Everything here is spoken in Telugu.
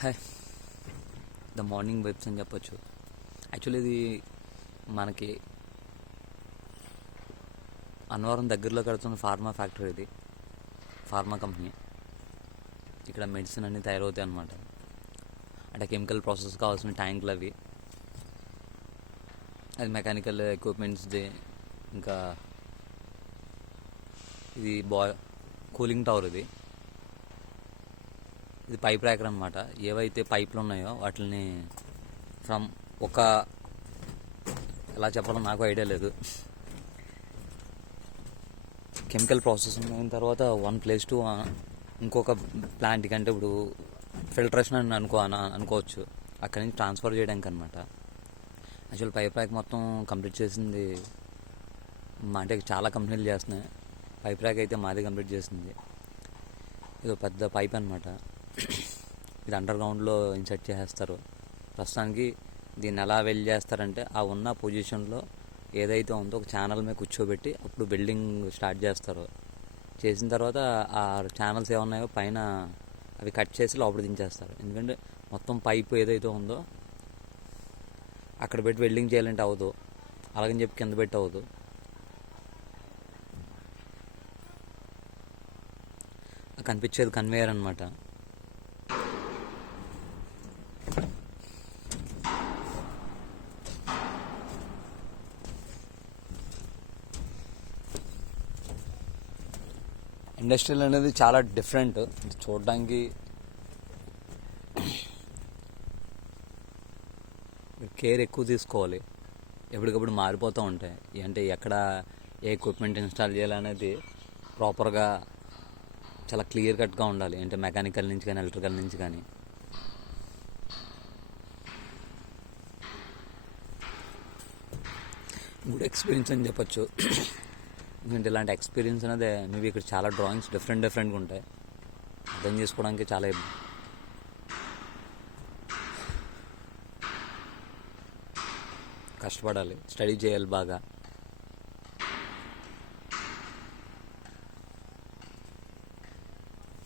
హాయ్, ద మార్నింగ్ వైబ్స్ అని చెప్పొచ్చు. యాక్చువల్లీ ఇది మనకి అన్నవరం దగ్గరలో కడుతున్న ఫార్మా ఫ్యాక్టరీ. ఇది ఫార్మా కంపెనీ. ఇక్కడ మెడిసిన్ అన్నీ తయారవుతాయి అన్నమాట. అంటే కెమికల్ ప్రాసెస్ కావాల్సిన ట్యాంకులు అవి, అది మెకానికల్ ఎక్విప్మెంట్స్ది. ఇంకా ఇది కూలింగ్ టవర్. ఇది పైప్ ర్యాకర్ అనమాట. ఏవైతే పైపులు ఉన్నాయో వాటిని ఫ్రమ్ ఎలా చెప్పాలో నాకు ఐడియా లేదు. కెమికల్ ప్రాసెసింగ్ అయిన తర్వాత వన్ ప్లేస్ టు ఇంకొక ప్లాంట్కి, అంటే ఇప్పుడు ఫిల్టరేషన్ అని అనుకోవచ్చు, అక్కడి నుంచి ట్రాన్స్ఫర్ చేయడానికి అనమాట. యాక్చువల్ పైప్ ర్యాక్ మొత్తం కంప్లీట్ చేసింది అంటే చాలా కంపెనీలు చేస్తున్నాయి. పైప్ ర్యాక్ అయితే మాది కంప్లీట్ చేసింది. ఇది పెద్ద పైప్ అనమాట. ఇది అండర్ గ్రౌండ్లో ఇన్సర్ట్ చేసేస్తారు. ప్రస్తుతానికి దీన్ని ఎలా వెల్డ్ చేస్తారంటే, ఆ ఉన్న పొజిషన్లో ఏదైతే ఉందో ఒక ఛానల్ మీద కూర్చోబెట్టి అప్పుడు వెల్డింగ్ స్టార్ట్ చేస్తారు. చేసిన తర్వాత ఆ ఛానల్స్ ఏమన్నాయో పైన అవి కట్ చేసి లోపల దించేస్తారు. ఎందుకంటే మొత్తం పైపు ఏదైతే ఉందో అక్కడ పెట్టి వెల్డింగ్ చేయాలంటే అవ్వదు, అలాగని చెప్పి కింద పెట్టి అవ్వదు. కనిపించేది కన్వేయర్ అనమాట. ఇండస్ట్రియల్ అనేది చాలా డిఫరెంట్. చూడడానికి కేర్ ఎక్కువ తీసుకోవాలి. ఎప్పటికప్పుడు మారిపోతూ ఉంటాయి. అంటే ఎక్కడ ఏ ఎక్విప్మెంట్ ఇన్స్టాల్ చేయాలనేది ప్రాపర్గా చాలా క్లియర్ కట్గా ఉండాలి. అంటే మెకానికల్ నుంచి కానీ ఎలక్ట్రికల్ నుంచి కానీ. గుడ్ ఎక్స్పీరియన్స్ అని చెప్పొచ్చు. ఎందుకంటే ఇలాంటి ఎక్స్పీరియన్స్ అనేది మేబీ ఇక్కడ చాలా డ్రాయింగ్స్ డిఫరెంట్గా ఉంటాయి. అర్థం చేసుకోవడానికి చాలా కష్టపడాలి, స్టడీ చేయాలి బాగా.